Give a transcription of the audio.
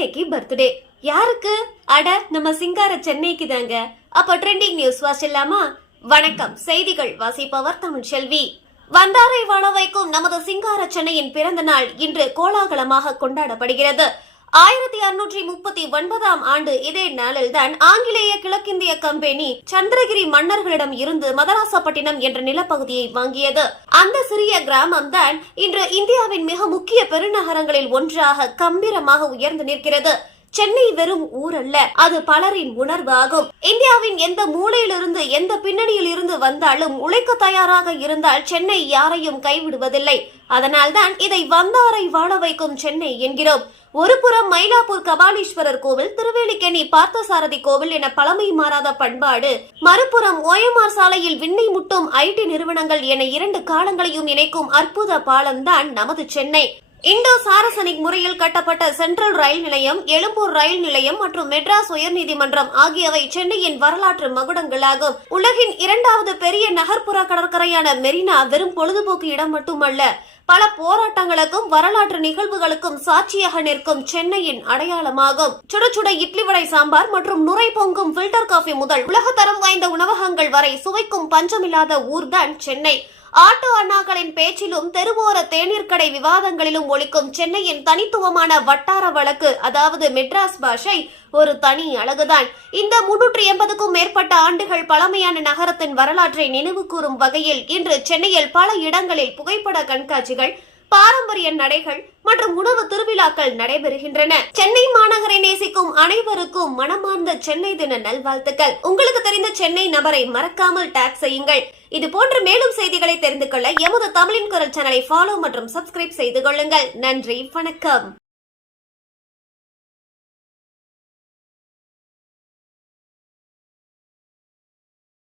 இன்னைக்கு பர்த்டே. யாருக்கு? அட நம்ம சிங்கார சென்னைக்கு தாங்க. அப்ப ட்ரெண்டிங் நியூஸ் வாசிடலாமா? வணக்கம், செய்திகள் வாசிப்பவர் தமிழ்செல்வி. வந்தாரை வாழ வைக்கும் நமது சிங்கார சென்னையின் பிறந்த நாள் இன்று கோலாகலமாக கொண்டாடப்படுகிறது. 1639 ஆண்டு இதே நாளில்தான் ஆங்கிலேய கிழக்கிந்திய கம்பெனி சந்திரகிரி மன்னர்களிடம் இருந்து மதராசப்பட்டினம் என்ற நிலப்பகுதியை வாங்கியது. அந்த சிறிய கிராமம் தான் இன்று இந்தியாவின் மிக முக்கிய பெருநகரங்களில் ஒன்றாக கம்பீரமாக உயர்ந்து நிற்கிறது. சென்னை வெறும் ஊர் அல்ல, அது பலரின் உணர்வாகும். இந்தியாவின் எந்த மூலையிலிருந்து எந்த பின்னணியில் இருந்து வந்தாலும் உழைக்க தயாராக இருந்தால் சென்னை யாரையும் கைவிடுவதில்லை. அதனால்தான் இதை வந்தாரை வாழ வைக்கும் சென்னை என்கிறோம். ஒரு புறம் மயிலாப்பூர் கபாலீஸ்வரர் கோவில், திருவேலிக்கேணி பார்த்தசாரதி கோவில் என பழமை மாறாத பண்பாடு, மறுபுறம் ஓஎம்ஆர் சாலையில் விண்ணை முட்டும் ஐடி நிறுவனங்கள் என இரண்டு காலங்களையும் இணைக்கும் அற்புத பாலம் தான் நமது சென்னை. இந்தோ சாரசனிக் முறையில் கட்டப்பட்ட சென்ட்ரல் ரயில் நிலையம், எழும்பூர் ரயில் நிலையம் மற்றும் மெட்ராஸ் உயர்நீதிமன்றம் ஆகியவை சென்னையின் வரலாற்று மகுடங்களாகும். உலகின் இரண்டாவது பெரிய நகர்ப்புற கடற்கரையான மெரினா வெறும் பொழுதுபோக்கு இடம் மட்டுமல்ல, பல போராட்டங்களுக்கும் வரலாற்று நிகழ்வுகளுக்கும் சாட்சியாக நிற்கும் சென்னையின் அடையாளமாகும். சுட சுட இட்லி வடை சாம்பார் மற்றும் நுரை பொங்கும் பில்டர் காஃபி முதல் உலகத்தரம் வாய்ந்த உணவகங்கள் வரை சுவைக்கும் பஞ்சமில்லாத ஊர்தான் சென்னை. ஆட்டோ அண்ணாக்களின் பேச்சிலும் தெருவோர தேநீர் கடை விவாதங்களிலும் ஒலிக்கும் சென்னையின் தனித்துவமான வட்டார வழக்கு, அதாவது மெட்ராஸ் பாஷை, ஒரு தனி அழகுதான். இந்த 380க்கும் மேற்பட்ட ஆண்டுகள் பழமையான நகரத்தின் வரலாற்றை நினைவு கூறும் வகையில் இன்று சென்னையில் பல இடங்களில் புகைப்பட கண்காட்சிகள், பாரம்பரிய நடைகள் மற்றும் உணவு திருவிழாக்கள் நடைபெறுகின்றன. சென்னை மாநகரை நேசிக்கும் அனைவருக்கும் மனமார்ந்த சென்னை தின நல்வாழ்த்துக்கள். உங்களுக்கு தெரிந்த சென்னை நபரை மறக்காமல் டாக் செய்யுங்கள். இது போன்ற மேலும் செய்திகளை தெரிந்து கொள்ள எமது தமிழின் குரல் சேனலை ஃபாலோ மற்றும் சப்ஸ்கிரைப் செய்து கொள்ளுங்கள். நன்றி, வணக்கம்.